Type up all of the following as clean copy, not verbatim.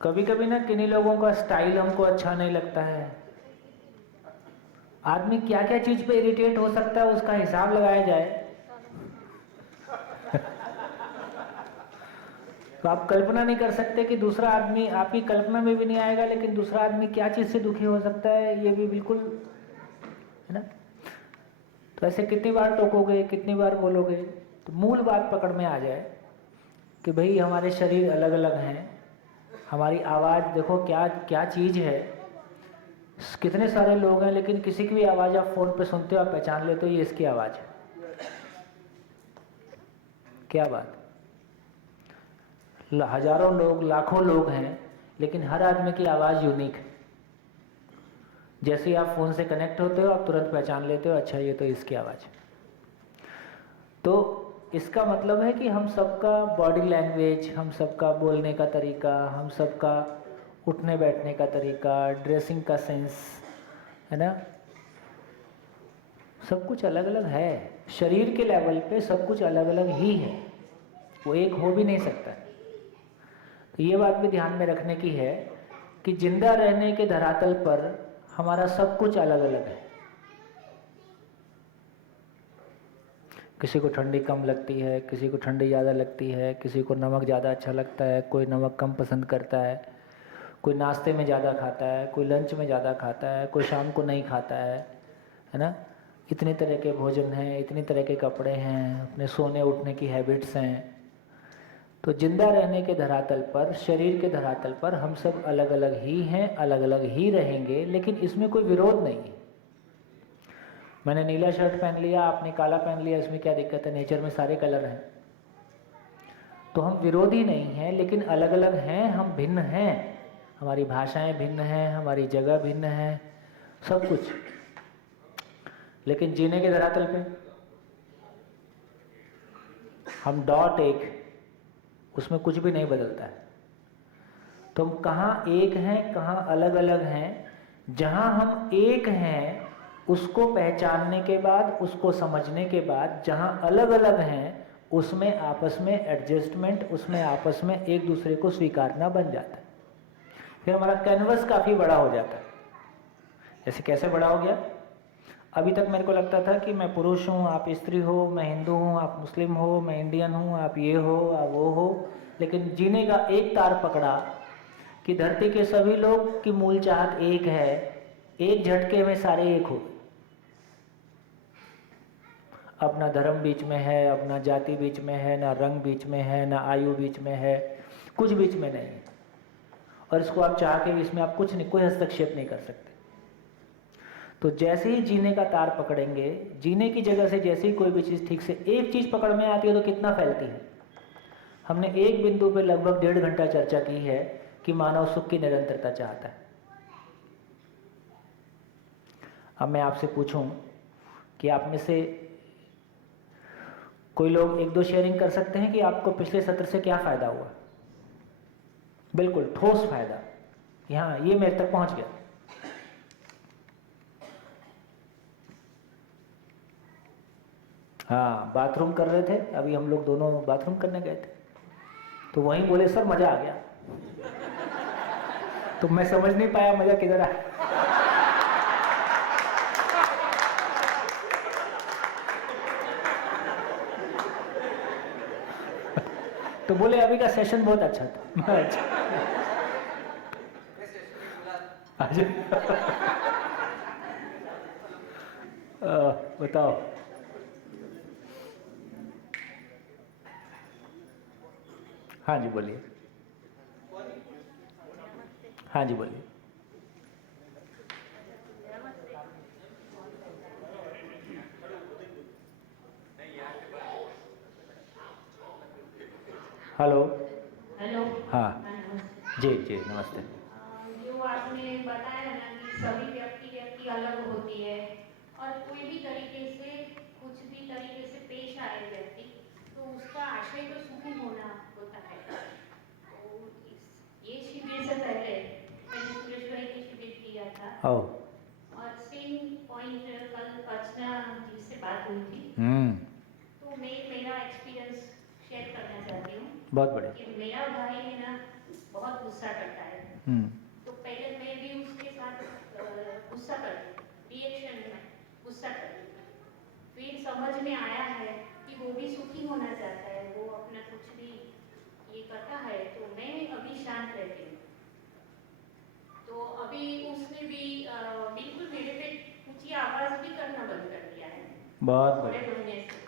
कभी कभी ना किन्हीं लोगों का स्टाइल हमको अच्छा नहीं लगता है। आदमी क्या क्या चीज पे इरिटेट हो सकता है उसका हिसाब लगाया जाए तो आप कल्पना नहीं कर सकते कि दूसरा आदमी, आपकी कल्पना में भी नहीं आएगा, लेकिन दूसरा आदमी क्या चीज से दुखी हो सकता है ये भी बिल्कुल, है ना। तो ऐसे कितनी बार टोकोगे, कितनी बार बोलोगे, तो मूल बात पकड़ में आ जाए कि भाई हमारे शरीर अलग अलग हैं, हमारी आवाज़ देखो क्या क्या चीज़ है। कितने सारे लोग हैं लेकिन किसी की भी आवाज़ आप फ़ोन पे सुनते हो, आप पहचान लेते हो ये इसकी आवाज़ है। क्या बात, हजारों लोग, लाखों लोग हैं, लेकिन हर आदमी की आवाज़ यूनिक है। जैसे ही आप फ़ोन से कनेक्ट होते हो आप तुरंत पहचान लेते हो, अच्छा ये तो इसकी आवाज़ है। तो इसका मतलब है कि हम सबका बॉडी लैंग्वेज, हम सबका बोलने का तरीका, हम सबका उठने बैठने का तरीका, ड्रेसिंग का सेंस, है ना, सब कुछ अलग अलग है। शरीर के लेवल पे सब कुछ अलग अलग ही है, वो एक हो भी नहीं सकता। तो ये बात भी ध्यान में रखने की है कि जिंदा रहने के धरातल पर हमारा सब कुछ अलग अलग है। किसी को ठंडी कम लगती है, किसी को ठंडी ज़्यादा लगती है, किसी को नमक ज़्यादा अच्छा लगता है, कोई नमक कम पसंद करता है, कोई नाश्ते में ज़्यादा खाता है, कोई लंच में ज़्यादा खाता है, कोई शाम को नहीं खाता है ना। इतने तरह के भोजन हैं, इतनी तरह के कपड़े हैं, अपने सोने उठने की हैबिट्स हैं। तो जिंदा रहने के धरातल पर, शरीर के धरातल पर हम सब अलग अलग ही हैं, अलग अलग ही रहेंगे, लेकिन इसमें कोई विरोध नहीं है। मैंने नीला शर्ट पहन लिया, आपने काला पहन लिया, इसमें क्या दिक्कत है, नेचर में सारे कलर हैं। तो हम विरोधी नहीं हैं, लेकिन अलग अलग हैं, हम भिन्न हैं, हमारी भाषाएं भिन्न हैं, हमारी जगह भिन्न है, सब कुछ। लेकिन जीने के धरातल पे हम डॉट एक, उसमें कुछ भी नहीं बदलता है। तो हम कहाँ एक हैं, कहाँ अलग अलग हैं। जहाँ हम एक हैं उसको पहचानने के बाद, उसको समझने के बाद, जहाँ अलग अलग हैं उसमें आपस में एडजस्टमेंट, उसमें आपस में एक दूसरे को स्वीकारना बन जाता है। फिर हमारा कैनवस काफ़ी बड़ा हो जाता है। जैसे कैसे बड़ा हो गया, अभी तक मेरे को लगता था कि मैं पुरुष हूँ, आप स्त्री हो, मैं हिंदू हूँ, आप मुस्लिम हो, मैं इंडियन हूँ, आप ये हो, आप वो हो। लेकिन जीने का एक तार पकड़ा कि धरती के सभी लोग की मूल चाहत एक है, एक झटके में सारे एक हो। अब ना धर्म बीच में है, अब ना जाति बीच में है, ना रंग बीच में है, ना आयु बीच में है, कुछ बीच में नहीं है। और इसको आप चाह के इसमें आप कुछ नहीं, कोई हस्तक्षेप नहीं कर सकते। तो जैसे ही जीने का तार पकड़ेंगे, जीने की जगह से जैसे ही कोई भी चीज़ ठीक से एक चीज़ पकड़ में आती है तो कितना फैलती है। हमने एक बिंदु पे लगभग 1.5 घंटा चर्चा की है कि मानव सुख की निरंतरता चाहता है। अब मैं आपसे पूछूं कि आप में से कोई लोग एक दो शेयरिंग कर सकते हैं कि आपको पिछले सत्र से क्या फ़ायदा हुआ, बिल्कुल ठोस फायदा, कि हाँ ये मेरे तक पहुंच गया। हाँ, बाथरूम कर रहे थे, अभी हम लोग दोनों बाथरूम करने गए थे, तो वहीं बोले सर मज़ा आ गया। तो मैं समझ नहीं पाया मज़ा किधर आया। तो बोले अभी का सेशन बहुत अच्छा था। अच्छा बताओ। हाँ जी बोलिए। हाँ जी बोलिए। हेलो। हेलो। हाँ नमस्ते। जी जी नमस्ते। जो आपने बताया ना कि सभी व्यक्ति अलग होती है और कोई भी तरीके से, कुछ भी तरीके से पेश आए व्यक्ति, तो उसका आशय तो सुखी होना होता है। तो ये शिविर से पहले मैंने सुरेश्वरी की शिविर किया था और सेम पॉइंट कल अर्चना जी से बात हुई थी। तो मैं मेरा एक्सपीरियंस शेयर करना चाहती हूँ। बहुत बढ़िया। कि मेरा भाई है ना बहुत गुस्सा करता है, तो पहले मैं भी उसके साथ गुस्सा करती, रिएक्शन में गुस्सा करती। फिर समझ में आया है कि वो भी सुखी होना चाहता है, वो अपना कुछ भी ये करता है, तो मैं अभी शांत रहती हूँ। तो अभी उसने भी बिल्कुल मेरे पे ऊंची आवाज भी करना बंद कर दिया है बहुत थोड़े बढ़िया। महीने से।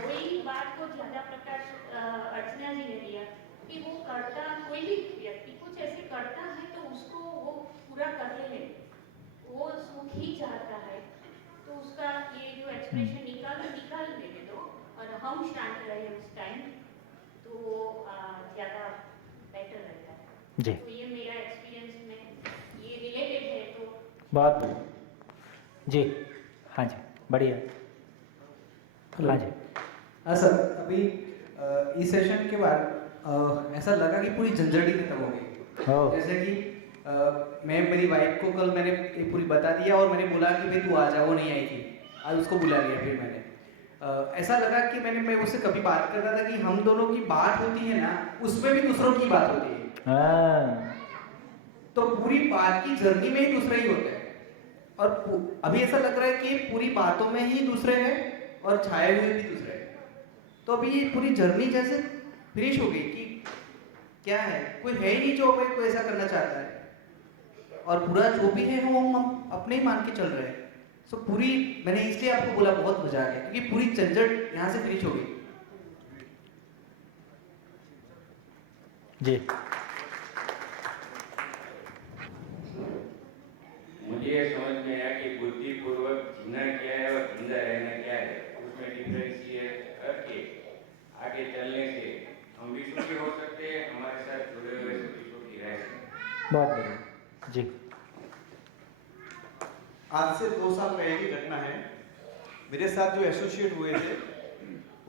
वही बात को ज्यादा प्रकाश अर्चना जी ने दिया कि वो करता, कोई भी व्यक्ति कुछ ऐसे करता है तो उसको वो पूरा कर ले, वो सुख ही चाहता है, तो उसका ये जो एक्सप्रेशन निकाल लेने दो और हम शांत रहे उस टाइम, तो वो ज़्यादा बेटर रहता है। जी, तो ये मेरा एक्सपीरियंस में ये रिलेटेड है। तो बहुत बढ़िया जी। हाँ जी, बढ़िया। हाँ जी। हाँ सर, अभी इस सेशन के बाद ऐसा लगा कि पूरी झंझट ही खत्म हो गई। हो जैसे कि मैं मेरी वाइफ को कल मैंने ये पूरी बता दिया और मैंने बोला कि भाई तू आ जा, वो नहीं आई थी, आज उसको बुला लिया। फिर मैंने ऐसा लगा कि मैं उससे कभी बात कर रहा था कि हम दोनों की बात होती है ना, उसमें भी दूसरों की बात होती है। हाँ, तो पूरी बात की जर्नी में ही दूसरे ही होते हैं। और अभी ऐसा लग रहा है कि पूरी बातों में ही दूसरे हैं और छाए हुए भी दूसरे हैं। तो अभी ये पूरी जर्नी जैसे फिनिश हो गई कि क्या है, कोई है ही नहीं जो हमें कोई ऐसा करना चाहता है, और पूरा जो भी है वो हम अपने ही मान के चल रहे हैं। सो पूरी, मैंने इसलिए आपको बोला बहुत मजा आ गया क्योंकि पूरी झंझट यहाँ से फिनिश हो गई। जी। मुझे ये समझ में आया कि बुद्धिपूर्वक जीना क्या है और जिंदा रहना क्या है, उसमें डिफरेंशिएट करके आगे चलने से हम भी सुखी हो सकते हैं, हमारे साथ जुड़े हुए सभी सुखी रह सकते हैं। बहुत बढ़िया जी। आज से 2 साल पहले की घटना है। मेरे साथ जो एसोसिएट हुए थे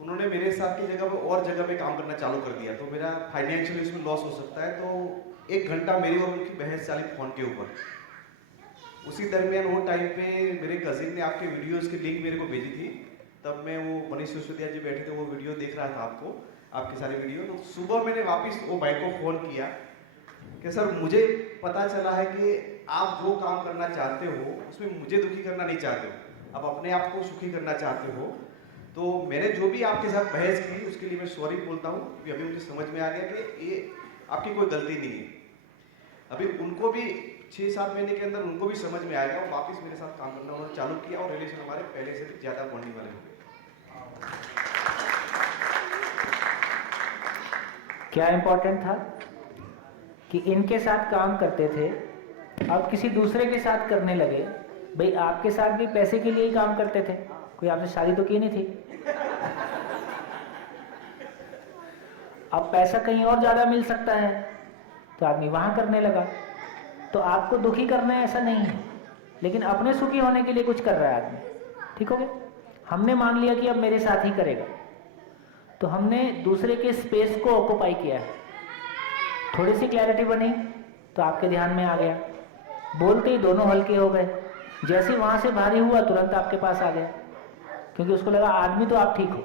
उन्होंने मेरे साथ की जगह पर और जगह पे काम करना चालू कर दिया, तो मेरा फाइनेंशियल इसमें लॉस हो सकता है। तो 1 घंटा मेरी और उनकी बहस चली फ़ोन के ऊपर। उसी दरमियान वो टाइम पे मेरे कजिन ने आपके वीडियोस की लिंक मेरे को भेजी थी, तब मैं वो मनीष सिसोदिया जी बैठे थे, वो वीडियो देख रहा था आपके सारे वीडियो। तो सुबह मैंने वापस वो भाई को फ़ोन किया कि सर मुझे पता चला है कि आप जो काम करना चाहते हो उसमें मुझे दुखी करना नहीं चाहते हो, आप अपने आप को सुखी करना चाहते हो। तो मैंने जो भी आपके साथ बहस की उसके लिए मैं सॉरी बोलता हूँ, कि अभी मुझे समझ में आ गया कि ये आपकी कोई गलती नहीं है। अभी उनको भी 6-7 महीने के अंदर उनको भी समझ में आएगा और वापस मेरे साथ काम करना उन्होंने चालू किया और रिलेशन हमारे पहले से भी ज़्यादा बॉन्डिंग वाले हो गए। क्या इम्पोर्टेंट था कि इनके साथ काम करते थे, अब किसी दूसरे के साथ करने लगे। भाई आपके साथ भी पैसे के लिए ही काम करते थे, कोई आपसे शादी तो की नहीं थी। अब पैसा कहीं और ज़्यादा मिल सकता है तो आदमी वहाँ करने लगा। तो आपको दुखी करना है ऐसा नहीं है, लेकिन अपने सुखी होने के लिए कुछ कर रहा है आदमी। ठीक हो गया? हमने मान लिया कि अब मेरे साथ ही करेगा, तो हमने दूसरे के स्पेस को ऑक्युपाई किया है। थोड़ी सी क्लैरिटी बनी तो आपके ध्यान में आ गया, बोलते ही दोनों हल्के हो गए। जैसे वहाँ से भारी हुआ तुरंत आपके पास आ गया, क्योंकि उसको लगा आदमी तो आप ठीक हो।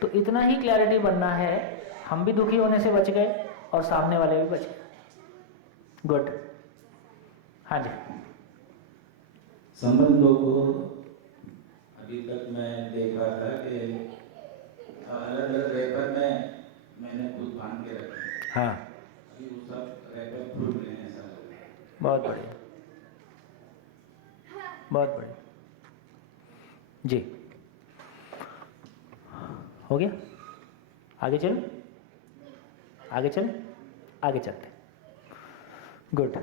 तो इतना ही क्लैरिटी बनना है, हम भी दुखी होने से बच गए और सामने वाले भी बच गए। गुड। हाँ जी। संबंधों को अभी तक मैं देख रहा था कि अलग अलग रैपर में मैंने खुद बांध के रखे। हाँ, अभी वो सब रैपर फूट गए हैं, ऐसा लग रहा है। बहुत बढ़िया, बहुत बढ़िया जी। हो गया? आगे चलो, आगे चलो, आगे चलते। गुड।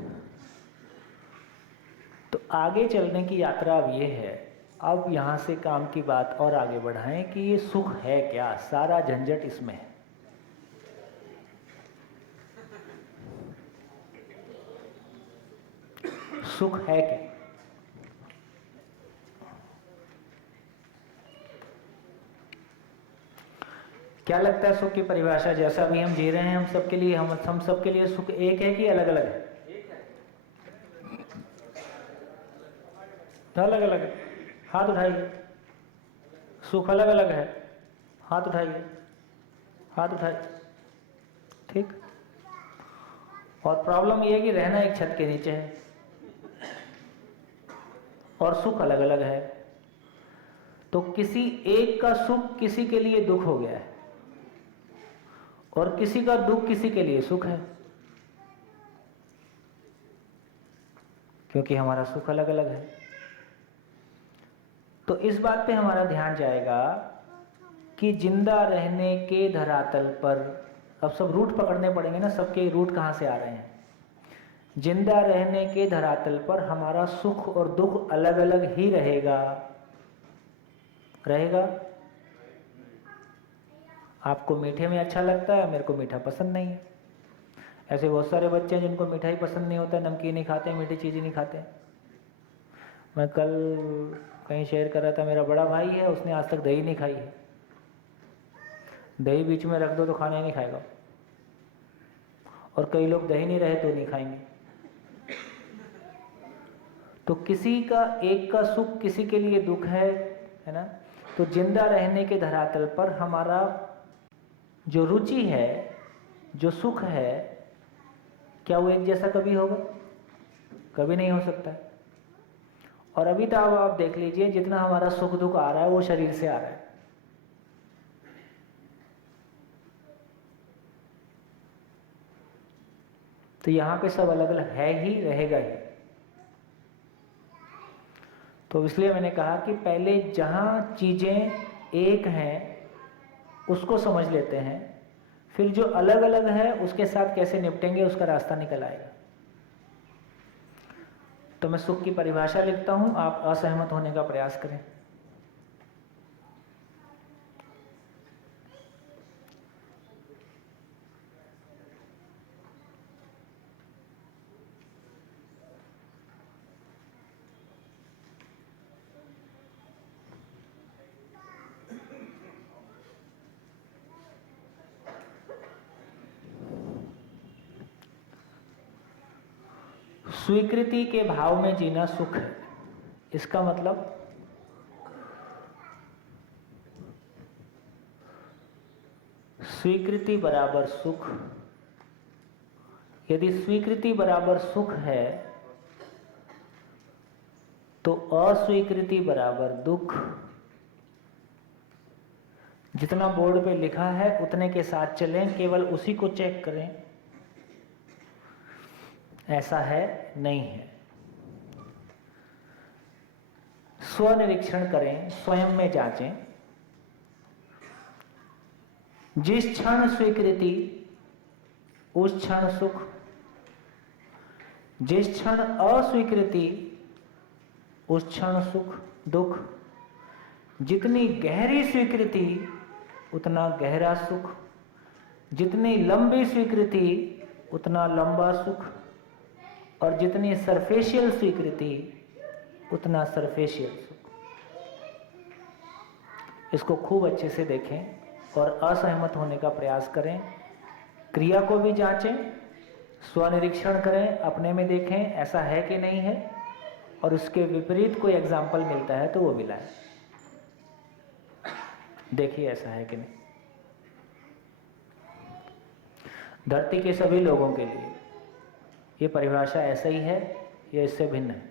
तो आगे चलने की यात्रा अब ये है, अब यहाँ से काम की बात और आगे बढ़ाएं कि ये सुख है क्या, सारा झंझट इसमें है। सुख है क्या? क्या लगता है सुख की परिभाषा जैसा अभी हम जी रहे हैं, हम सबके लिए, हम सबके लिए सुख एक है कि अलग अलग है? अलग अलग है। हाथ उठाइए। सुख अलग अलग है, हाथ उठाइए, हाथ उठाइए। ठीक। और प्रॉब्लम ये है कि रहना एक छत के नीचे है और सुख अलग अलग है। तो किसी एक का सुख किसी के लिए दुख हो गया है और किसी का दुख किसी के लिए सुख है, क्योंकि हमारा सुख अलग अलग है। तो इस बात पे हमारा ध्यान जाएगा कि जिंदा रहने के धरातल पर, अब सब रूट पकड़ने पड़ेंगे ना, सबके रूट कहाँ से आ रहे हैं। जिंदा रहने के धरातल पर हमारा सुख और दुख अलग अलग ही रहेगा। आपको मीठे में अच्छा लगता है, मेरे को मीठा पसंद नहीं है। ऐसे बहुत सारे बच्चे हैं जिनको मीठा ही पसंद नहीं होता, नमकीन नहीं खाते, मीठी चीज़ ही नहीं खाते। मैं कल कहीं शेयर कर रहा था, मेरा बड़ा भाई है, उसने आज तक दही नहीं खाई है। दही बीच में रख दो तो खाना ही नहीं खाएगा। और कई लोग दही नहीं रहे तो नहीं खाएंगे। तो किसी का एक का सुख किसी के लिए दुख है ना। तो जिंदा रहने के धरातल पर हमारा जो रुचि है, जो सुख है, क्या वो एक जैसा कभी होगा? कभी नहीं हो सकता। और अभी तो आप देख लीजिए, जितना हमारा सुख दुख आ रहा है वो शरीर से आ रहा है। तो यहाँ पे सब अलग अलग है ही, रहेगा ही। तो इसलिए मैंने कहा कि पहले जहाँ चीज़ें एक हैं उसको समझ लेते हैं, फिर जो अलग अलग है उसके साथ कैसे निपटेंगे उसका रास्ता निकल आएगा। तो मैं सुख की परिभाषा लिखता हूँ, आप असहमत होने का प्रयास करें। स्वीकृति के भाव में जीना सुख है। इसका मतलब स्वीकृति बराबर सुख। यदि स्वीकृति बराबर सुख है तो अस्वीकृति बराबर दुख। जितना बोर्ड पे लिखा है उतने के साथ चलें, केवल उसी को चेक करें। ऐसा है नहीं है। स्वनिरीक्षण करें, स्वयं में जांचें। जिस क्षण स्वीकृति उस क्षण सुख, जिस क्षण अस्वीकृति उस क्षण सुख दुख। जितनी गहरी स्वीकृति उतना गहरा सुख, जितनी लंबी स्वीकृति उतना लंबा सुख, और जितनी सरफेशियल स्वीकृति उतना सरफेशियल सुख। इसको खूब अच्छे से देखें और असहमत होने का प्रयास करें। क्रिया को भी जांचें, स्वनिरीक्षण करें, अपने में देखें ऐसा है कि नहीं है, और उसके विपरीत कोई एग्जाम्पल मिलता है तो वो मिलाएं। देखिए ऐसा है कि नहीं। धरती के सभी लोगों के लिए ये परिभाषा ऐसा ही है या इससे भिन्न है?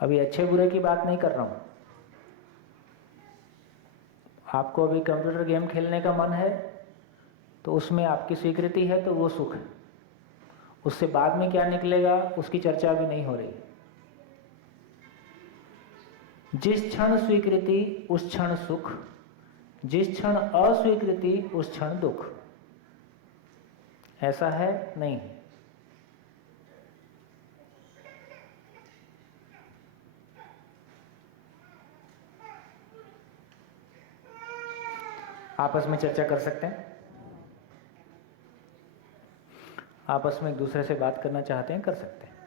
अभी अच्छे बुरे की बात नहीं कर रहा हूं। आपको अभी कंप्यूटर गेम खेलने का मन है तो उसमें आपकी स्वीकृति है तो वो सुख है। उससे बाद में क्या निकलेगा उसकी चर्चा अभी नहीं हो रही। जिस क्षण स्वीकृति उस क्षण सुख, जिस क्षण अस्वीकृति उस क्षण दुख। ऐसा है नहीं। आपस में चर्चा कर सकते हैं। आपस में एक दूसरे से बात करना चाहते हैं, कर सकते हैं।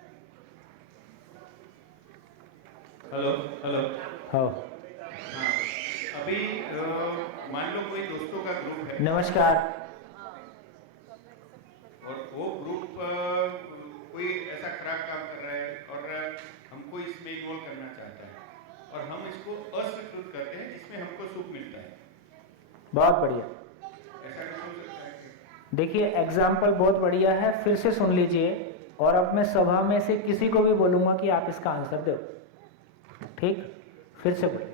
Hello hello. हो। हाँ, अभी मान लो कोई दोस्तों का ग्रुप है नमस्कार। और वो ग्रुप कोई ऐसा खराब काम कर रहा है और हमको इसमें इन्वॉल्व करना चाहता है और हम इसको अस्वीकृत करते हैं जिसमें हमको सुख मिलता है, बहुत बढ़िया। ऐसा कुछ हो सकता है क्या? देखिए एग्जाम्पल बहुत बढ़िया है, फिर से सुन लीजिए और अब मैं सभा में से किसी को भी बोलूँगा कि आप इसका आंसर दो, ठीक? फिर से बोलिए।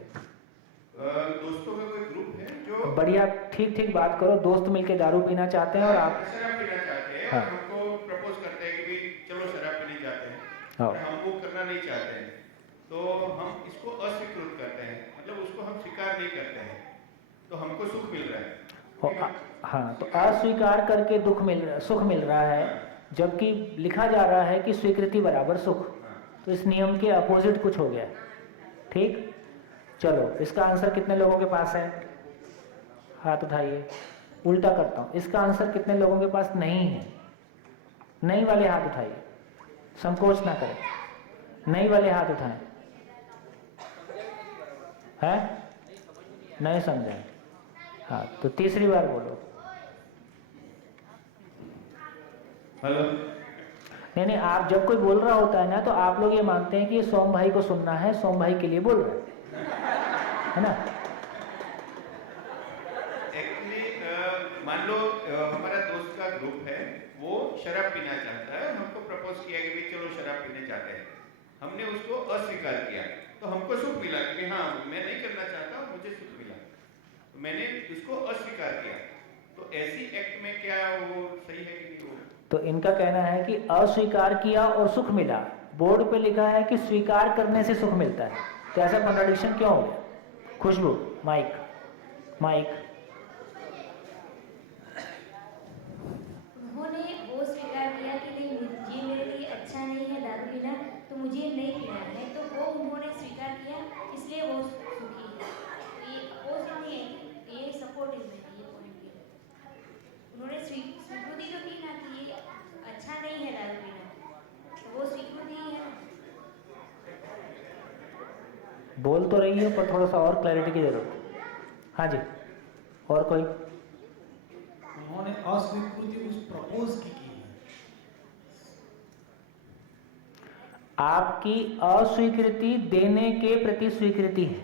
दोस्तों का कोई ग्रुप है जो बढ़िया, ठीक ठीक बात करो। दोस्त मिलके दारू पीना चाहते हैं और आप शराब पीना चाहते हैं हाँ। और हमको प्रपोज करते हैं कि भाई चलो शराब पीने जाते हैं हाँ। और हम वो करना नहीं चाहते हैं, तो हम इसको अस्वीकृत करते हैं, मतलब उसको हम स्वीकार नहीं करते हैं, तो हमको सुख मिल रहा है। हाँ, तो अस्वीकार करके सुख मिल रहा है, जबकि लिखा जा रहा है कि स्वीकृति बराबर सुख। तो इस नियम के अपोजिट कुछ हो गया, ठीक? चलो, इसका आंसर कितने लोगों के पास है? हाथ उठाइए। उल्टा करता हूँ, इसका आंसर कितने लोगों के पास नहीं है? नहीं वाले हाथ उठाइए, संकोच ना करें। नहीं वाले हाथ उठाएं। है? नहीं समझे? हाँ, तो तीसरी बार बोलो। हेलो। नहीं, आप जब कोई बोल रहा होता है ना, तो आप लोग ये मानते हैं कि ये सोम भाई को सुनना है, सोम भाई के लिए बोल रहा है ना? एक्चुअली मान लो हमारा दोस्त का ग्रुप है, वो शराब पीना चाहता है, हमको प्रपोज किया कि भाई चलो शराब पीने जाते हैं, हमने उसको अस्वीकार किया, तो हमको सुख मिला कि हाँ मैं नहीं करना चाहता, मुझे सुख मिला, तो मैंने उसको अस्वीकार किया। तो ऐसी एक्ट में क्या वो सही है कि नहीं? वो तो इनका कहना है कि अस्वीकार किया और सुख मिला, बोर्ड पे लिखा है कि स्वीकार करने से सुख मिलता है, तो ऐसा कॉन्ट्रडिक्शन क्यों हो गया? खुशबू, माइक माइक। उन्होंने वो स्वीकार किया कि नहीं, ये मेरे लिए अच्छा नहीं है दारू पीना, तो मुझे नहीं पीना है, तो वो उन्होंने स्वीकार किया, इसलिए वो सुखी है। ये अपोजिट नहीं है, ये सपोर्टिव है, ये पॉइंट है। उन्होंने स्वीकृति तो की ना कि ये अच्छा नहीं है दारू पीना, तो वो स्वीकृति ही है। बोल तो रही है पर थोड़ा सा और क्लैरिटी की जरूरत है। हाँ जी, और कोई? उन्होंने अस्वीकृति उस प्रपोज की है। आपकी अस्वीकृति देने के प्रति स्वीकृति है।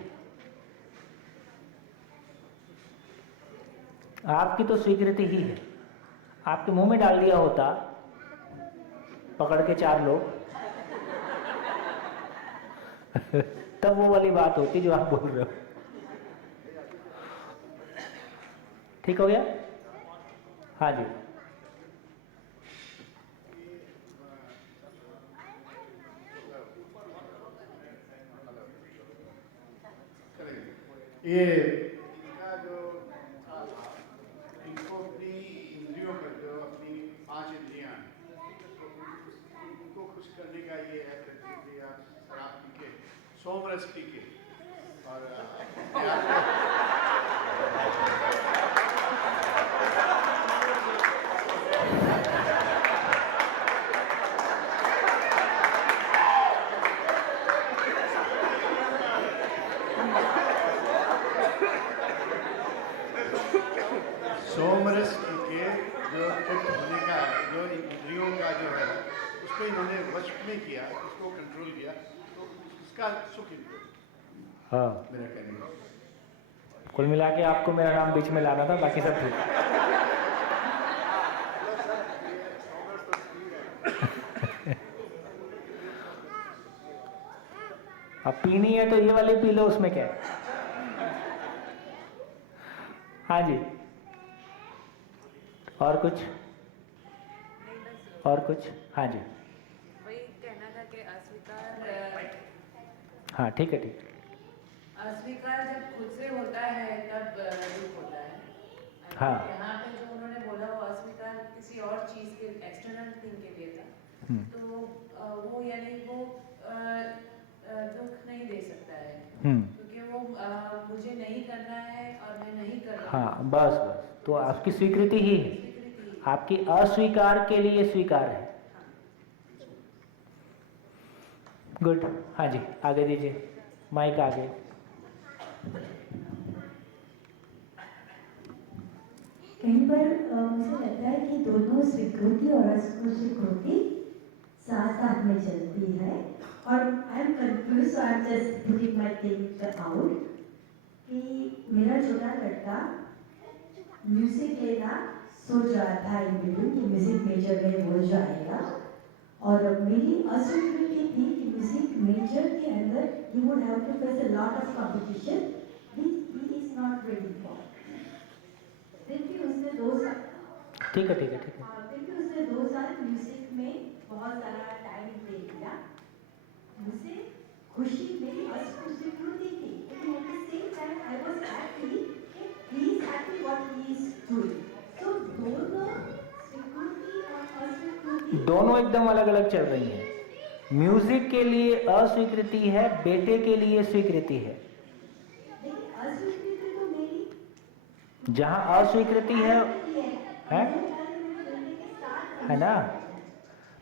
आपकी तो स्वीकृति ही है। आपके मुंह में डाल दिया होता पकड़ के 4 लोग तब वो वाली बात होती जो आप बोल रहे हो। ठीक हो गया? हाँ जी। ये इनका जो इनको अपनी इंद्रियों का जो अपनी 5 इंद्रियां इनको खुश करने का ये है प्रक्रिया, शराब पी के, सोमरस पी के, और सोमरस के जो चित्त होने का, जो इंद्रियों का जो है उसको इन्होंने वश में किया, उसको कंट्रोल किया, तो उसका सुख इनको हाँ, मेरा कहने का। कुल मिला के आपको मेरा नाम बीच में लाना था, बाकी सब ठीक। अब पीनी है तो ये वाली पी लो, उसमें क्या है? हाँ जी, और कुछ? और कुछ? हाँ जी, वही कहना था कि अस्वीकार, हाँ ठीक है, ठीक। अस्वीकार जब खुद से होता है तब दुख होता है। हाँ। यहाँ पे जो उन्होंने बोला वो अस्वीकार किसी और चीज के, एक्सटर्नल थिंग के लिए था, तो वो यानी वो दुख नहीं दे सकता है, क्योंकि वो मुझे नहीं करना है और मैं नहीं कर रहा। हाँ, बस बस, तो आपकी स्वीकृति ही है, आपकी अस्वीकार के लिए स्वीकार है। गुड। हाँ जी, आगे दीजिए। माइक आगे। कहीं पर मुझे लगता है कि दोनों स्वीकृति और अस्वीकृति साथ साथ में चलती है, और I am confuse, so I am just putting my thing out कि मेरा छोटा लड़का म्यूजिक लेना सोच रहा था इन दिनों कि म्यूजिक मेजर में वो जाएगा, और मेरी अस्वीकृति थी कि म्यूजिक मेजर के अंदर he would have to face a lot of competition which he is not ready for. देखिए उसने 2 साल, ठीक है ठीक है ठीक है, देखिए उसने 2 साल म्यूजिक में बहुत सारा टाइम दे दिया। मुझे खुशी मेरी अस्वीकृति थी, लेकिन at the same time I was happy कि he is happy what he is doing. तो दोनों स्वीकृति और अस्वीकृति दोनों एकदम अलग अलग चल रही हैं। म्यूजिक के लिए अस्वीकृति है, बेटे के लिए स्वीकृति है। देखिए अस्वीकृति तो मेरी जहाँ अस्वीकृति है ना,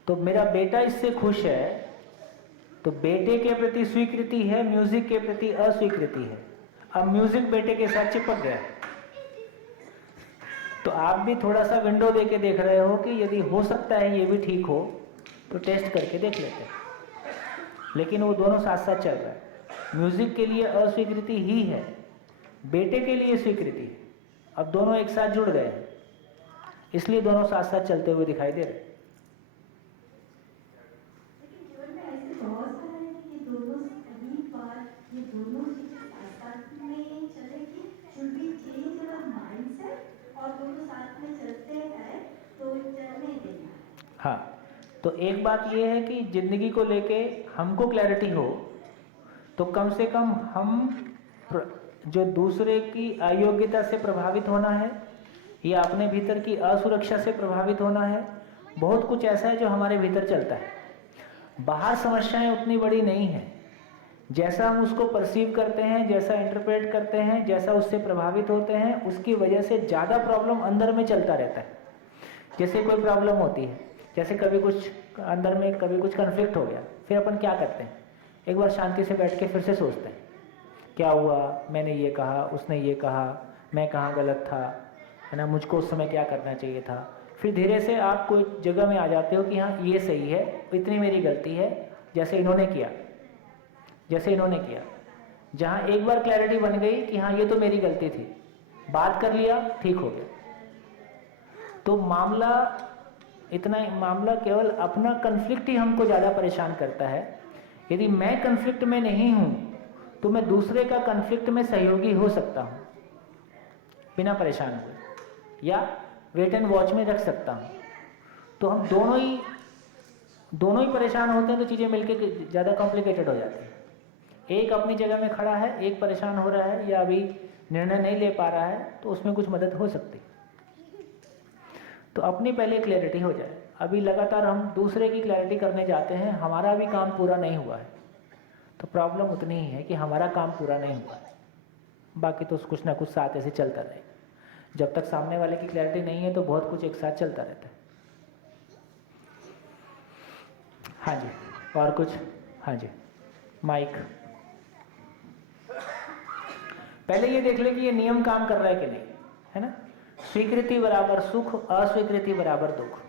तो मेरा बेटा इससे खुश है, तो बेटे के प्रति स्वीकृति है, म्यूजिक के प्रति अस्वीकृति है। अब म्यूजिक बेटे के साथ चिपक गया है, तो आप भी थोड़ा सा विंडो देके देख रहे हो कि यदि हो सकता है ये भी ठीक हो तो टेस्ट करके देख लेते हैं। लेकिन वो दोनों साथ साथ चल रहा है। म्यूजिक के लिए अस्वीकृति ही है, बेटे के लिए स्वीकृति है। अब दोनों एक साथ जुड़ गए हैं, इसलिए दोनों साथ साथ चलते हुए दिखाई दे रहे हैं। लेकिन जीवन में ऐसे बहुत सारा है कि दोनों कभी बार ये दोनों चीजें साथ में चलेगी, should we change our mindset, और दोनों साथ में चलते हैं तो चलने देना। हाँ, तो एक बात ये है कि जिंदगी को लेके हमको क्लैरिटी हो, तो कम से कम हम जो दूसरे की अयोग्यता से प्रभावित होना है या अपने भीतर की असुरक्षा से प्रभावित होना है, बहुत कुछ ऐसा है जो हमारे भीतर चलता है। बाहर समस्याएं उतनी बड़ी नहीं है, जैसा हम उसको परसीव करते हैं, जैसा इंटरप्रेट करते हैं, जैसा उससे प्रभावित होते हैं, उसकी वजह से ज़्यादा प्रॉब्लम अंदर में चलता रहता है। जैसे कोई प्रॉब्लम होती है, जैसे कभी कुछ अंदर में कभी कुछ कन्फ्लिक्ट हो गया, फिर अपन क्या करते हैं, एक बार शांति से बैठ के फिर से सोचते हैं क्या हुआ, मैंने ये कहा, उसने ये कहा, मैं कहाँ गलत था, है ना, मुझको उस समय क्या करना चाहिए था। फिर धीरे से आप कोई जगह में आ जाते हो कि हाँ ये सही है, इतनी मेरी गलती है, जैसे इन्होंने किया, जहाँ एक बार क्लैरिटी बन गई कि हाँ ये तो मेरी गलती थी, बात कर लिया, ठीक हो गया। तो मामला केवल अपना कन्फ्लिक्ट ही हमको ज़्यादा परेशान करता है। यदि मैं कन्फ्लिक्ट में नहीं हूँ तो मैं दूसरे का कन्फ्लिक्ट में सहयोगी हो सकता हूँ बिना परेशान हुए, या वेट एंड वॉच में रख सकता हूँ। तो हम दोनों ही परेशान होते हैं, तो चीज़ें मिलके ज़्यादा कॉम्प्लिकेटेड हो जाती हैं। एक अपनी जगह में खड़ा है, एक परेशान हो रहा है या अभी निर्णय नहीं ले पा रहा है, तो उसमें कुछ मदद हो सकती है। तो अपनी पहले क्लैरिटी हो जाए। अभी लगातार हम दूसरे की क्लैरिटी करने जाते हैं, हमारा भी काम पूरा नहीं हुआ है, तो प्रॉब्लम उतनी ही है कि हमारा काम पूरा नहीं हुआ है, बाकी तो कुछ ना कुछ साथ ऐसे चलता रहेगा। जब तक सामने वाले की क्लैरिटी नहीं है तो बहुत कुछ एक साथ चलता रहता है। हाँ जी, और कुछ? हाँ जी, माइक। पहले ये देख ले कि ये नियम काम कर रहा है कि नहीं, है ना। स्वीकृति बराबर सुख, अस्वीकृति बराबर दुख।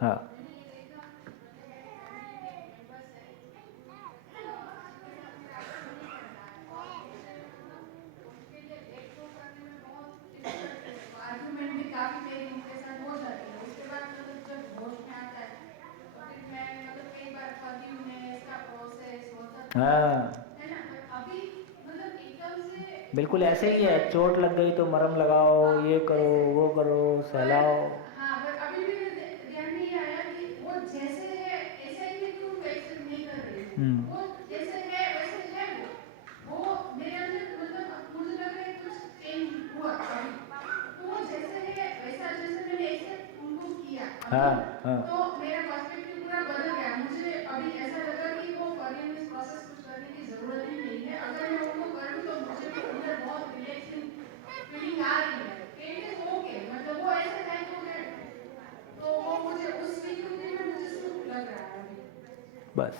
हाँ, आर्गुमेंट भी काफी देर उनके साथ हो जाती है। उसके बाद मतलब जब होश में आता है तो फिर मैं मतलब कई बार फॉरगिवनेस का प्रोसेस होता हाँ, है ना। अभी मतलब एकदम से बिल्कुल ऐसे ही है। चोट लग गई तो मरहम लगाओ, ये करो, वो करो, सहलाओ। हाँ, पर अभी भी मेरे ध्यान में ये आया कि वो जैसे है ऐसा ही मैं क्यों एक्सेप्ट नहीं कर रही हूँ। वो जैसे है वैसे है, वो मेरे अंदर मतलब मुझे लग रहा है कुछ चेंज हुआ अभी। तो वो जैसे है वैसा जैसे मैंने एक्सेप्ट उनको किया तो मेरा पर्सपेक्टिव पूरा बदल गया। मुझे अभी ऐसा लगा कि वो फॉरगिवनेस प्रोसेस कुछ करने की जरूरत ही नहीं है। अगर मैं उनको करूँ तो मुझे भी अंदर बहुत रिलैक्सिंग फीलिंग आ रही है। इट इज ओके, मतलब वो ऐसे है तो वो मुझे उस फीलिंग में मुझे सुख लग रहा है अभी। बस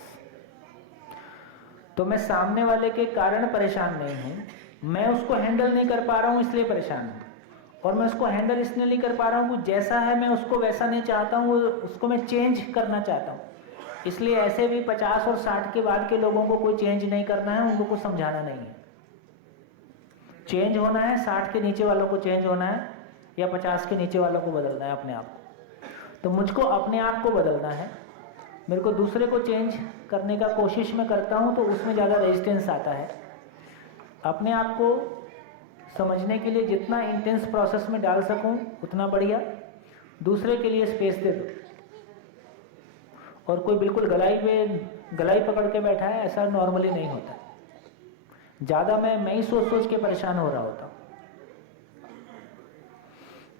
तो मैं सामने वाले के कारण परेशान नहीं हूँ, मैं उसको हैंडल नहीं कर पा रहा हूँ इसलिए परेशान हूँ। और मैं उसको हैंडल इसलिए नहीं कर पा रहा हूँ कि जैसा है मैं उसको वैसा नहीं चाहता हूँ, उसको मैं चेंज करना चाहता हूँ। इसलिए ऐसे भी 50 और 60 के बाद के लोगों को कोई चेंज नहीं करना है, उनको कुछ समझाना नहीं है। चेंज होना है 60 के नीचे वालों को चेंज होना है, या 50 के नीचे वालों को बदलना है अपने आप को। तो मुझको अपने आप को बदलना है। मेरे को दूसरे को चेंज करने का कोशिश मैं करता हूँ तो उसमें ज़्यादा रेजिस्टेंस आता है। अपने आप को समझने के लिए जितना इंटेंस प्रोसेस में डाल सकूं उतना बढ़िया। दूसरे के लिए स्पेस दे दो। और कोई बिल्कुल गलाई पकड़ के बैठा है, ऐसा नॉर्मली नहीं होता। ज़्यादा मैं ही सोच सोच के परेशान हो रहा होता हूँ।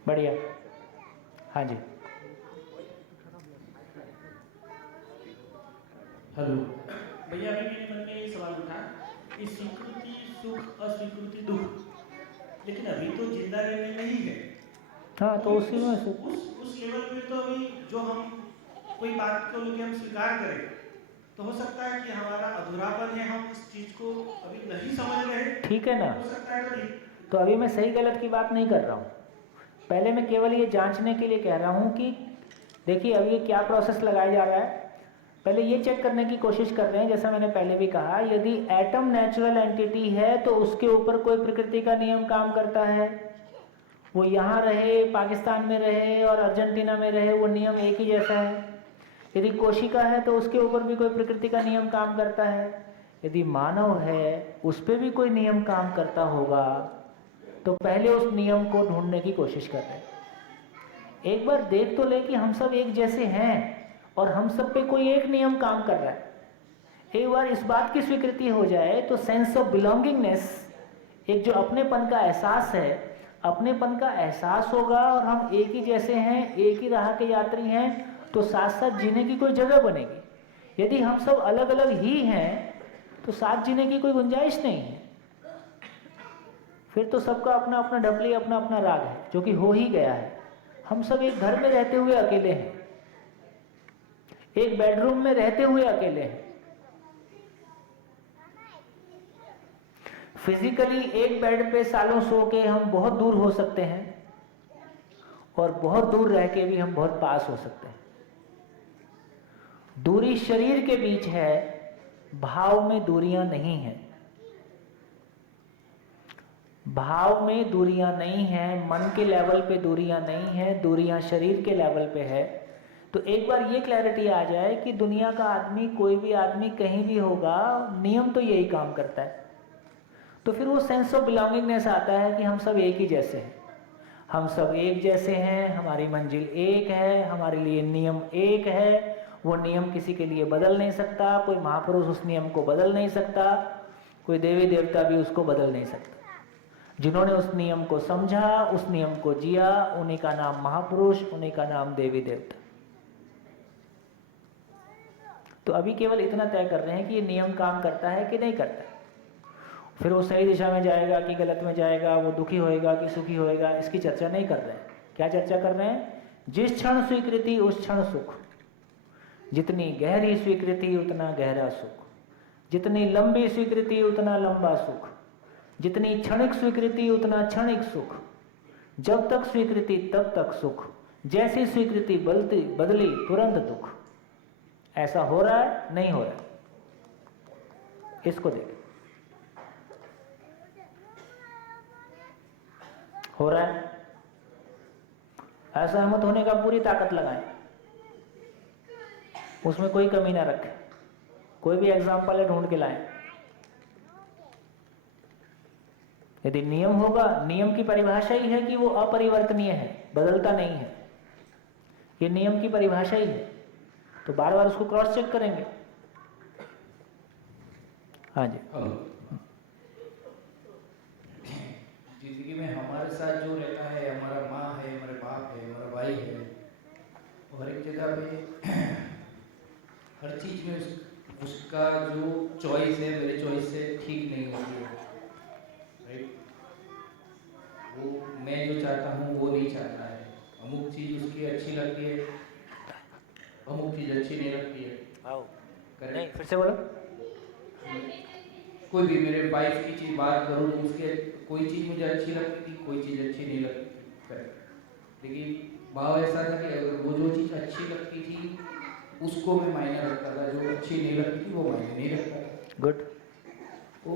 बढ़िया। हाँ जी। हेलो भैया, अभी मेरे मन में ये सवाल उठा कि स्वीकृति सुख, अस्वीकृति दुख, लेकिन अभी तो जिंदा रहने में ही है। हाँ, तो उसी में उस लेवल पे तो अभी जो हम कोई बात को लेकर हम स्वीकार करें तो हो सकता है कि हमारा अधूरापन है, हम इस चीज को अभी नहीं समझ रहे। ठीक है ना। हो सकता है तो ठीक। तो अभी मैं सही गलत की बात नहीं कर रहा हूँ। पहले मैं केवल ये जांचने के लिए कह रहा हूँ कि देखिए अभी ये क्या प्रोसेस लगाया जा रहा है। पहले ये चेक करने की कोशिश कर रहे हैं, जैसा मैंने पहले भी कहा, यदि एटम नेचुरल एंटिटी है तो उसके ऊपर कोई प्रकृति का नियम काम करता है। वो यहाँ रहे, पाकिस्तान में रहे और अर्जेंटीना में रहे, वो नियम एक ही जैसा है। यदि कोशिका है तो उसके ऊपर भी कोई प्रकृति का नियम काम करता है। यदि मानव है उस पर भी कोई नियम काम करता होगा, तो पहले उस नियम को ढूंढने की कोशिश कर रहे हैं। एक बार देख तो ले कि हम सब एक जैसे हैं और हम सब पे कोई एक नियम काम कर रहा है। एक बार इस बात की स्वीकृति हो जाए तो सेंस ऑफ बिलोंगिंगनेस, एक जो अपनेपन का एहसास है, अपनेपन का एहसास होगा और हम एक ही जैसे हैं, एक ही राह के यात्री हैं, तो साथ साथ जीने की कोई जगह बनेगी। यदि हम सब अलग अलग ही हैं तो साथ जीने की कोई गुंजाइश नहीं है। फिर तो सबका अपना अपना डबली, अपना अपना राग है, जो कि हो ही गया है। हम सब एक घर में रहते हुए अकेले हैं, एक बेडरूम में रहते हुए अकेले हैं। फिजिकली एक बेड पे सालों सो के हम बहुत दूर हो सकते हैं और बहुत दूर रह के भी हम बहुत पास हो सकते हैं। दूरी शरीर के बीच है, भाव में दूरियां नहीं हैं। भाव में दूरियां नहीं हैं, मन के लेवल पे दूरियां नहीं हैं, दूरियां शरीर के लेवल पे है। तो एक बार ये क्लैरिटी आ जाए कि दुनिया का आदमी, कोई भी आदमी कहीं भी होगा, नियम तो यही काम करता है, तो फिर वो सेंस ऑफ बिलोंगिंगनेस आता है कि हम सब एक ही जैसे हैं। हम सब एक जैसे हैं, हमारी मंजिल एक है, हमारे लिए नियम एक है। वो नियम किसी के लिए बदल नहीं सकता, कोई महापुरुष उस नियम को बदल नहीं सकता, कोई देवी देवता भी उसको बदल नहीं सकता। जिन्होंने उस नियम को समझा, उस नियम को जिया, उन्हीं का नाम महापुरुष, उन्हीं का नाम देवी देवता। तो अभी केवल इतना तय कर रहे हैं कि ये नियम काम करता है कि नहीं करता है। फिर वो सही दिशा में जाएगा कि गलत में जाएगा, वो दुखी होएगा कि सुखी होएगा, इसकी चर्चा नहीं कर रहे हैं। क्या चर्चा कर रहे हैं? जिस क्षण स्वीकृति उस क्षण सुख। जितनी गहरी स्वीकृति उतना गहरा सुख, जितनी लंबी स्वीकृति उतना लंबा सुख, जितनी क्षणिक स्वीकृति उतना क्षणिक सुख। जब तक स्वीकृति तब तक सुख, जैसी स्वीकृति बदली तुरंत दुख। ऐसा हो रहा है? नहीं हो रहा है। इसको देखें, हो रहा है। असहमत होने का पूरी ताकत लगाएं, उसमें कोई कमी ना रखें। कोई भी एग्जाम्पल है ढूंढ के लाएं। यदि नियम होगा, नियम की परिभाषा ही है कि वो अपरिवर्तनीय है, बदलता नहीं है। ये नियम की परिभाषा ही है, तो बार बार उसको क्रॉस चेक करेंगे। हाँ जी। जिंदगी में हमारे साथ जो रहता है, हमारा माँ है, हमारे बाप है, हमारा भाई है, हर एक जगह पे हर चीज़ में उसका जो चॉइस है मेरे चॉइस से ठीक नहीं होती है, राइट। वो मैं जो चाहता हूँ वो नहीं चाहता है। अमुक चीज़ उसकी अच्छी लगती है, अमुक चीज़ अच्छी नहीं लगती है। नहीं, फिर से बोलो। कोई भी मेरे वाइफ की चीज़ बात करूँ तो उसके कोई चीज़ मुझे अच्छी लगती थी, कोई चीज़ अच्छी नहीं लगती थी। लेकिन भाव ऐसा था कि अगर वो जो चीज़ अच्छी लगती थी उसको मैं मायने रखता था, जो अच्छी नहीं लगती थी वो मायने नहीं रखता था। गुड। तो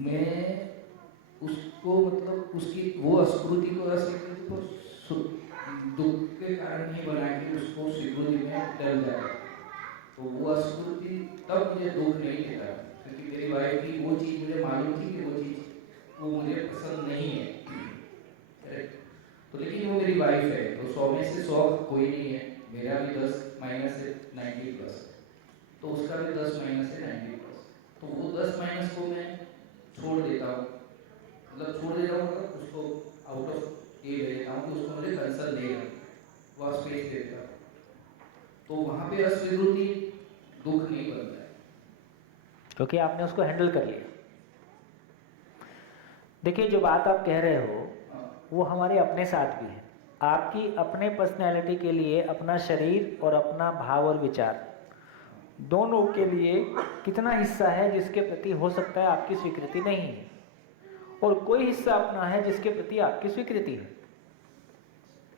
मैं उसको मतलब उसकी वो अस्वीकृति को अस्वीकृति को दुख के कारण ही बना के उसको स्वीकृति में डल जाता। तो वो अस्वीकृति तब मुझे दुख नहीं देता, क्योंकि मेरी वाइफ की वो चीज़ मुझे मालूम थी कि वो चीज़ वो मुझे पसंद नहीं है। तो लेकिन वो मेरी वाइफ है, तो 100 में से 100 कोई नहीं है। मेरा भी 10 माइनस से 90 प्लस, तो उसका भी 10 माइनस से 90 प्लस। तो वो 10 माइनस को मैं छोड़ देता हूँ, मतलब छोड़ देता हूँ, मतलब उसको आउट ऑफ ये ले लेता हूँ कि उसको मुझे कंसर्न देगा, वह स्पेस देता। तो वहाँ पे अस्वीकृति दुख नहीं बनता है, क्योंकि आपने उसको हैंडल कर लिया। देखिए, जो बात आप कह रहे हो वो हमारे अपने साथ भी है। आपकी अपने पर्सनैलिटी के लिए अपना शरीर और अपना भाव और विचार दोनों के लिए कितना हिस्सा है जिसके प्रति हो सकता है आपकी स्वीकृति नहीं है, और कोई हिस्सा अपना है जिसके प्रति आपकी स्वीकृति है।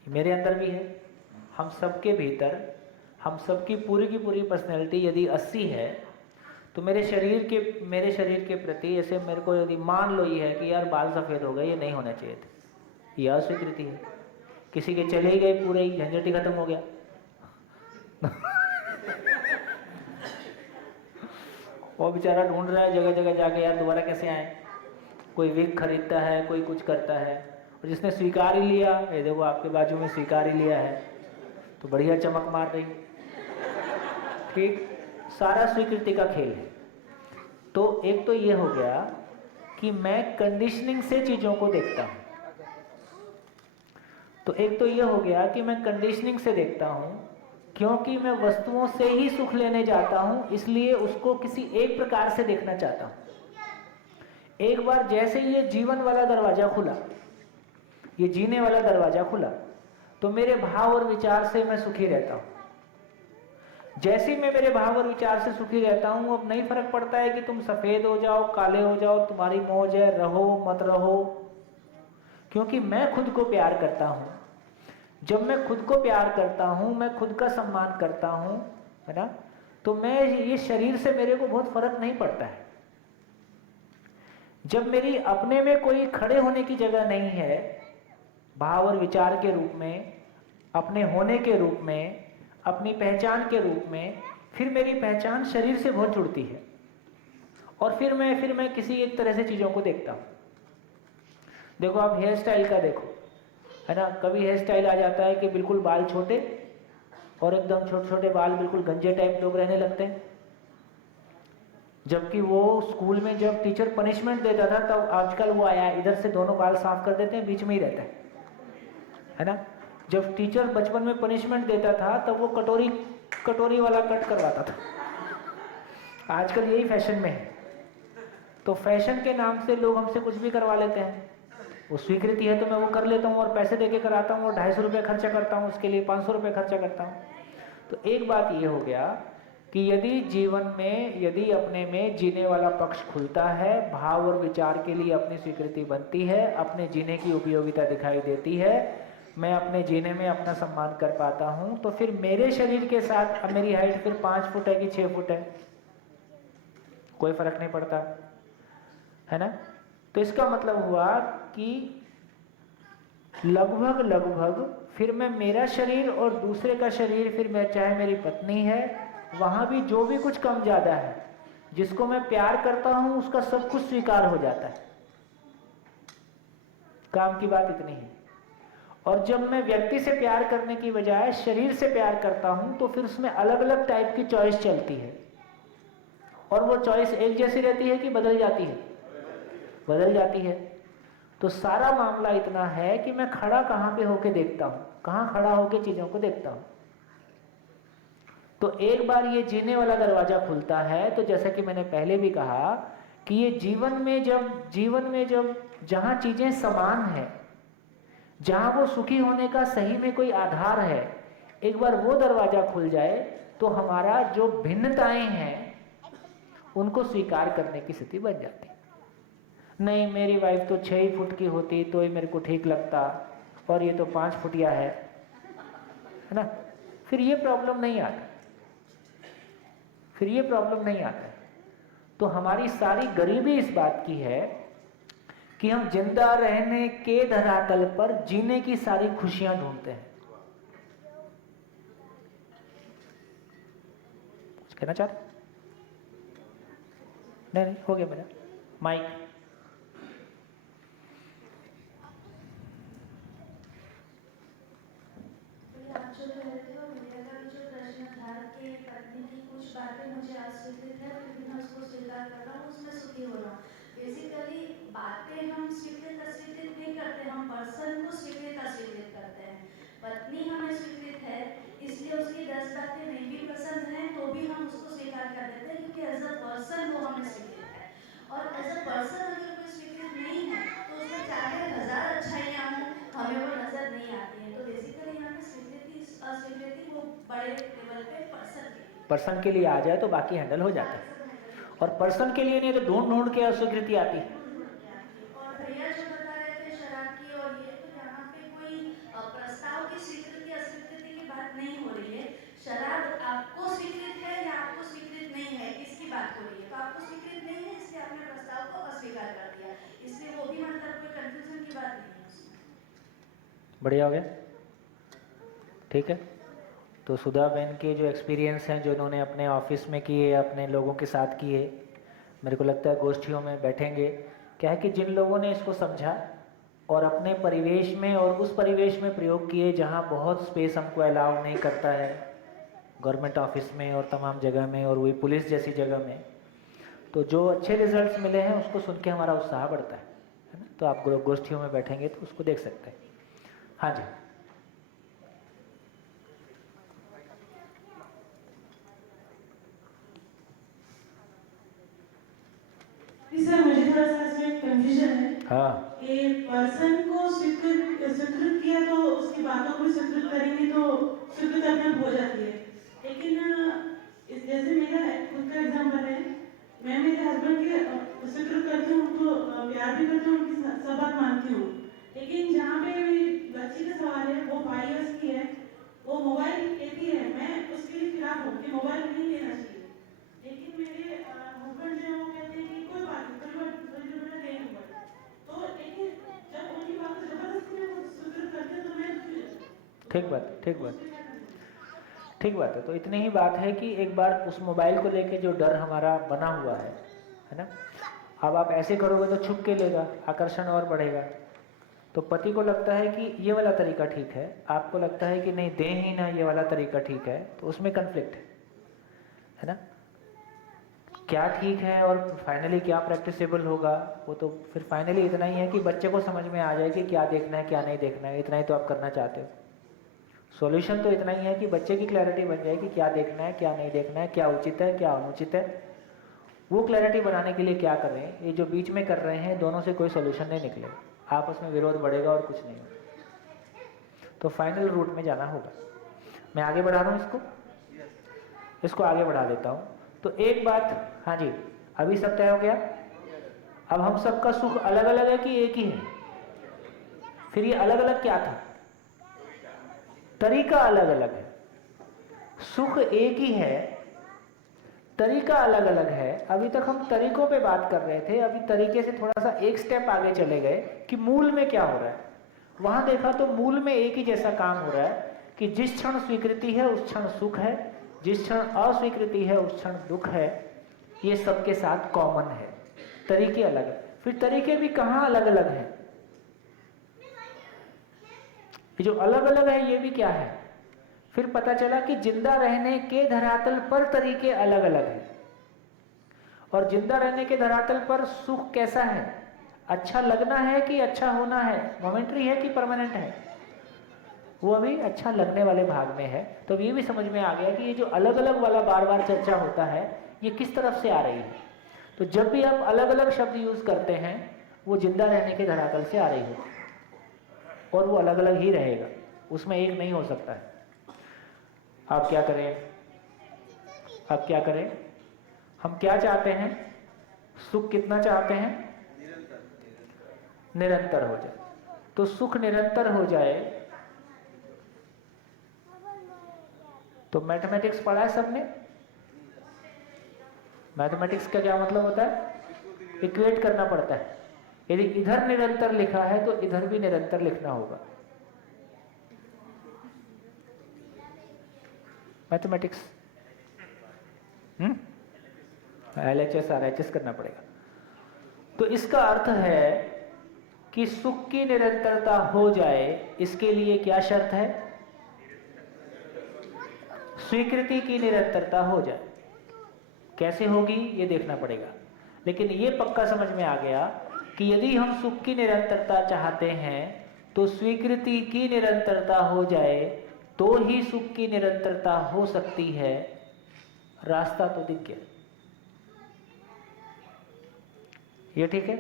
मेरे अंदर भी है, हम सबके भीतर, हम सबकी पूरी की पूरी पर्सनैलिटी यदि 80 है तो मेरे शरीर के प्रति ऐसे मेरे को यदि मान लो ये है कि यार बाल सफ़ेद हो गए, ये नहीं होने चाहिए थे, यह अस्वीकृति है। किसी के चले ही गए, पूरे ही झंझट ही खत्म हो गया। वो बेचारा ढूंढ रहा है जगह जगह जाके, यार दोबारा कैसे आए। कोई विग खरीदता है, कोई कुछ करता है, और जिसने स्वीकार ही लिया, ये देखो आपके बाजू में स्वीकार ही लिया है तो बढ़िया चमक मार रही। ठीक, सारा स्वीकृति का खेल है। तो एक तो ये हो गया कि मैं कंडीशनिंग से चीज़ों को देखता हूँ। तो एक तो ये हो गया कि मैं कंडीशनिंग से देखता हूँ, क्योंकि मैं वस्तुओं से ही सुख लेने जाता हूँ, इसलिए उसको किसी एक प्रकार से देखना चाहता हूँ। एक बार जैसे ये जीवन वाला दरवाज़ा खुला, ये जीने वाला दरवाज़ा खुला, तो मेरे भाव और विचार से मैं सुखी रहता हूँ। जैसे मैं मेरे भाव और विचार से सुखी रहता हूँ, अब नहीं फर्क पड़ता है कि तुम सफ़ेद हो जाओ, काले हो जाओ, तुम्हारी मौज है, रहो मत रहो, क्योंकि मैं खुद को प्यार करता हूँ। जब मैं खुद को प्यार करता हूँ, मैं खुद का सम्मान करता हूँ, है ना, तो मैं ये शरीर से मेरे को बहुत फर्क नहीं पड़ता है। जब मेरी अपने में कोई खड़े होने की जगह नहीं है, भाव और विचार के रूप में, अपने होने के रूप में, अपनी पहचान के रूप में, फिर मेरी पहचान शरीर से बहुत जुड़ती है, और फिर मैं किसी एक तरह से चीज़ों को देखता हूँ। देखो, आप हेयर स्टाइल का देखो, है ना, कभी हेयर स्टाइल आ जाता है कि बिल्कुल बाल छोटे और एकदम छोटे छोटे बाल, बिल्कुल गंजे टाइप लोग रहने लगते हैं। जबकि वो स्कूल में जब टीचर पनिशमेंट देता था तब आजकल वो आया, इधर से दोनों बाल साफ कर देते हैं, बीच में ही रहता है ना। जब टीचर बचपन में पनिशमेंट देता था तब वो कटोरी वाला कट करवाता था। आजकल यही फैशन में है। तो फैशन के नाम से लोग हमसे कुछ भी करवा लेते हैं। वो स्वीकृति है तो मैं वो कर लेता हूँ, और पैसे देके कराता हूँ, और 250 रुपये खर्चा करता हूँ, उसके लिए 500 रुपये खर्चा करता हूँ। तो एक बात ये हो गया कि यदि जीवन में, यदि अपने में जीने वाला पक्ष खुलता है, भाव और विचार के लिए अपनी स्वीकृति बनती है, अपने जीने की उपयोगिता दिखाई देती है, मैं अपने जीने में अपना सम्मान कर पाता हूँ, तो फिर मेरे शरीर के साथ, अब मेरी हाइट फिर 5 फुट है कि 6 फुट है, कोई फर्क नहीं पड़ता, है ना। तो इसका मतलब हुआ कि लगभग फिर मैं, मेरा शरीर और दूसरे का शरीर, फिर मैं चाहे मेरी पत्नी है, वहां भी जो भी कुछ कम ज्यादा है, जिसको मैं प्यार करता हूं उसका सब कुछ स्वीकार हो जाता है। काम की बात इतनी है। और जब मैं व्यक्ति से प्यार करने की बजाय शरीर से प्यार करता हूं, तो फिर उसमें अलग अलग टाइप की चॉइस चलती है, और वो चॉइस एक जैसी रहती है कि बदल जाती है? बदल जाती है। तो सारा मामला इतना है कि मैं खड़ा कहाँ पे होके देखता हूँ, कहाँ खड़ा होके चीज़ों को देखता हूँ। तो एक बार ये जीने वाला दरवाजा खुलता है, तो जैसा कि मैंने पहले भी कहा कि ये जीवन में जब जहाँ चीज़ें समान है, जहाँ वो सुखी होने का सही में कोई आधार है, एक बार वो दरवाजा खुल जाए तो हमारा जो भिन्नताएं हैं उनको स्वीकार करने की स्थिति बन जाती। नहीं, मेरी वाइफ तो 6 ही फुट की होती तो ही मेरे को ठीक लगता, और ये तो 5 फुटिया है ना। फिर ये प्रॉब्लम नहीं आता, फिर ये प्रॉब्लम नहीं आता। तो हमारी सारी गरीबी इस बात की है कि हम जिंदा रहने के धरातल पर जीने की सारी खुशियां ढूंढते हैं। कुछ कहना चाहते? नहीं, हो गया मेरा माइक। आप जो कह रहे थे और मेरा भी जो प्रश्न था कि पत्नी की कुछ बातें मुझे अस्वीकृत है, लेकिन मैं उसको स्वीकार कर रहा हूँ, उसमें सुखी हो रहा हूँ। बेसिकली बातें हम स्वीकृत अस्वीकृत नहीं करते, हम पर्सन को स्वीकृत अस्वीकृत करते हैं। पत्नी हमें स्वीकृत है, इसलिए उसकी 10 बातें नहीं भी पसंद हैं तो भी हम उसको स्वीकार कर देते हैं, क्योंकि एज अ पर्सन वो हमें स्वीकृत है। और एज अ पर्सन अगर कोई स्वीकृत नहीं है तो उसमें चाहे 1000 अच्छाइयाँ हों, हमें वो नजर नहीं आती है। तो बेसिकली यहाँ पे स्वीकृति अस्वीकृति वो बड़े लेवल पे पर्सन के लिए आ जाए तो बाकी हैंडल हो जाता है, और पर्सन के लिए नहीं तो ढूंढ ढूंढ के अस्वीकृति आती है। और भैया जो बता रहे थे शराब की और ये, तो यहाँ पे कोई प्रस्ताव की स्वीकृति अस्वीकृति की बात नहीं हो रही है। शराब आपको स्वीकृत है या आपको स्वीकृत नहीं है, इसकी बात हो रही है। तो आपको स्वीकृत नहीं है, इसलिए आपने प्रस्ताव को अस्वीकार कर दिया, इसलिए वो भी मतलब कोई कंफ्यूजन की बात नहीं है उसमें। बढ़िया हो गया, ठीक है। तो सुधा बहन के जो एक्सपीरियंस हैं, जो इन्होंने अपने ऑफिस में किए, अपने लोगों के साथ किए, मेरे को लगता है गोष्ठियों में बैठेंगे। क्या है कि जिन लोगों ने इसको समझा और अपने परिवेश में और उस परिवेश में प्रयोग किए जहाँ बहुत स्पेस हमको अलाउ नहीं करता है, गवर्नमेंट ऑफिस में और तमाम जगह में और वही पुलिस जैसी जगह में, तो जो अच्छे रिजल्ट्स मिले हैं उसको सुन के हमारा उत्साह बढ़ता है ना। तो आप गोष्ठियों में बैठेंगे तो उसको देख सकते हैं। हाँ जी, सर मुझे थोड़ा सा इसमें कंफ्यूजन है। हाँ, कि पर्सन को स्वीकृत किया तो उसकी बातों को स्वीकृत करेंगे तो स्वीकृत अपने हो जाती है। लेकिन जैसे मेरा खुद का एग्जाम्पल है, मैं मेरे हस्बैंड के स्वीकृत करती हूँ तो प्यार भी करती हूँ, उनकी सब बात मानती हूँ। लेकिन जहाँ पे मेरी बच्ची का सवाल है, वो 5 इयर्स की है, वो मोबाइल लेती है, मैं उसके लिए खिलाफ हूँ कि मोबाइल नहीं लेना चाहिए। लेकिन मेरे हस्बैंड जो कहते हैं कि कोई बात नहीं, तो लेकिन जब उनकी बात को जबरदस्ती में स्वीकृत करते हैं तो मैं ठीक बात, ठीक बात, ठीक बात है। तो इतनी ही बात है कि एक बार उस मोबाइल को लेके जो डर हमारा बना हुआ है ना, अब आप ऐसे करोगे तो छुप के लेगा, आकर्षण और बढ़ेगा। तो पति को लगता है कि ये वाला तरीका ठीक है, आपको लगता है कि नहीं दे ही ना, ये वाला तरीका ठीक है, तो उसमें कन्फ्लिक्ट है ना। क्या ठीक है और फाइनली क्या प्रैक्टिसेबल होगा, वो तो फिर फाइनली इतना ही है कि बच्चे को समझ में आ जाए कि क्या देखना है क्या नहीं देखना है। इतना ही तो आप करना चाहते हो। सॉल्यूशन तो इतना ही है कि बच्चे की क्लैरिटी बन जाए कि क्या देखना है क्या नहीं देखना है, क्या उचित है क्या अनुचित है। वो क्लैरिटी बनाने के लिए क्या कर रहे हैं, ये जो बीच में कर रहे हैं दोनों से कोई सोल्यूशन नहीं निकलेगा, आपस में विरोध बढ़ेगा और कुछ नहीं होगा। तो फाइनल रूट में जाना होगा। मैं आगे बढ़ा रहा हूँ, इसको आगे बढ़ा देता हूँ। तो एक बात, हाँ जी, अभी सब तय हो गया। अब हम सबका सुख अलग अलग है कि एक ही है? फिर ये अलग अलग क्या था? तरीका अलग अलग है। सुख एक ही है, तरीका अलग अलग है। अभी तक हम तरीकों पे बात कर रहे थे, अभी तरीके से थोड़ा सा एक स्टेप आगे चले गए कि मूल में क्या हो रहा है। वहां देखा तो मूल में एक ही जैसा काम हो रहा है कि जिस क्षण स्वीकृति है उस क्षण सुख है, जिस क्षण अस्वीकृति है उस क्षण दुख है। ये सबके साथ कॉमन है, तरीके अलग है। फिर तरीके भी कहाँ अलग अलग हैं? ये जो अलग अलग है ये भी क्या है? फिर पता चला कि जिंदा रहने के धरातल पर तरीके अलग अलग हैं। और जिंदा रहने के धरातल पर सुख कैसा है? अच्छा लगना है कि अच्छा होना है, मोमेंटरी है कि परमानेंट है? वो अभी अच्छा लगने वाले भाग में है। तो ये भी समझ में आ गया कि ये जो अलग अलग वाला बार बार चर्चा होता है ये किस तरफ से आ रही है। तो जब भी आप अलग अलग शब्द यूज करते हैं वो जिंदा रहने के धरातल से आ रही है और वो अलग अलग ही रहेगा, उसमें एक नहीं हो सकता है। आप क्या करें, आप क्या करें, हम क्या चाहते हैं? सुख कितना चाहते हैं? निरंतर हो जाए। तो सुख निरंतर हो जाए तो मैथमेटिक्स पढ़ा है सबने? मैथमेटिक्स का क्या मतलब होता है? इक्वेट करना पड़ता है। यदि इधर निरंतर लिखा है तो इधर भी निरंतर लिखना होगा। मैथमेटिक्स LHS RHS करना पड़ेगा। तो इसका अर्थ है कि सुख की निरंतरता हो जाए, इसके लिए क्या शर्त है? स्वीकृति की निरंतरता हो जाए। कैसे होगी ये देखना पड़ेगा, लेकिन ये पक्का समझ में आ गया कि यदि हम सुख की निरंतरता चाहते हैं तो स्वीकृति की निरंतरता हो जाए तो ही सुख की निरंतरता हो सकती है। रास्ता तो दिख गया, ये ठीक है।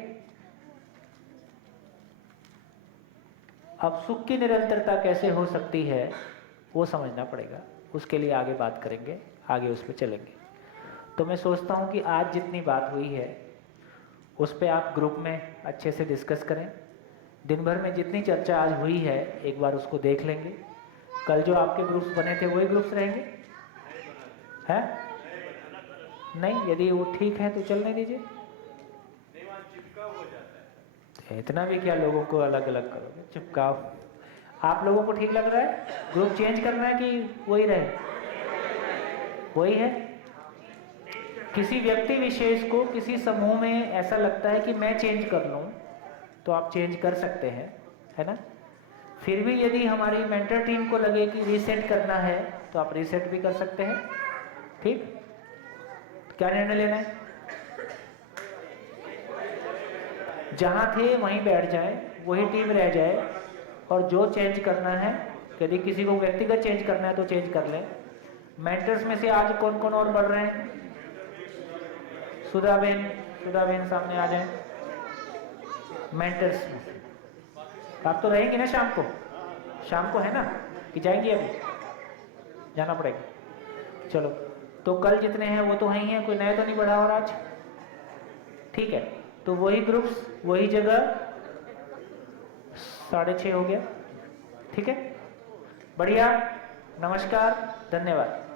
अब सुख की निरंतरता कैसे हो सकती है वो समझना पड़ेगा, उसके लिए आगे बात करेंगे, आगे उस पर चलेंगे। तो मैं सोचता हूँ कि आज जितनी बात हुई है उस पर आप ग्रुप में अच्छे से डिस्कस करें। दिन भर में जितनी चर्चा आज हुई है एक बार उसको देख लेंगे। कल जो आपके ग्रुप्स बने थे वही ग्रुप्स रहेंगे, हैं? नहीं, यदि वो ठीक है तो चलने दीजिए। इतना भी क्या लोगों को अलग अलग करोगे? चिपकाओ। आप लोगों को ठीक लग रहा है ग्रुप चेंज करना है कि वही रहे? वही है। किसी व्यक्ति विशेष को किसी समूह में ऐसा लगता है कि मैं चेंज कर लूं तो आप चेंज कर सकते हैं, है ना? फिर भी यदि हमारी मेंटर टीम को लगे कि रीसेट करना है तो आप रीसेट भी कर सकते हैं। ठीक, क्या निर्णय लेना है? जहां थे वहीं बैठ जाए, वही टीम रह जाए, और जो चेंज करना है, यदि किसी को व्यक्तिगत चेंज करना है तो चेंज कर लें। मेंटर्स में से आज कौन कौन और बढ़ रहे हैं? सुधा बेन सामने आ जाए। मेंटर्स में आप तो रहेंगे ना शाम को है ना कि जाएंगे? अभी जाना पड़ेगा। चलो, तो कल जितने हैं वो तो वहीं हैं, कोई नया तो नहीं बढ़ा और आज? ठीक है, तो वही ग्रुप्स वही जगह 6:30 हो गया। ठीक है, बढ़िया, नमस्कार, धन्यवाद।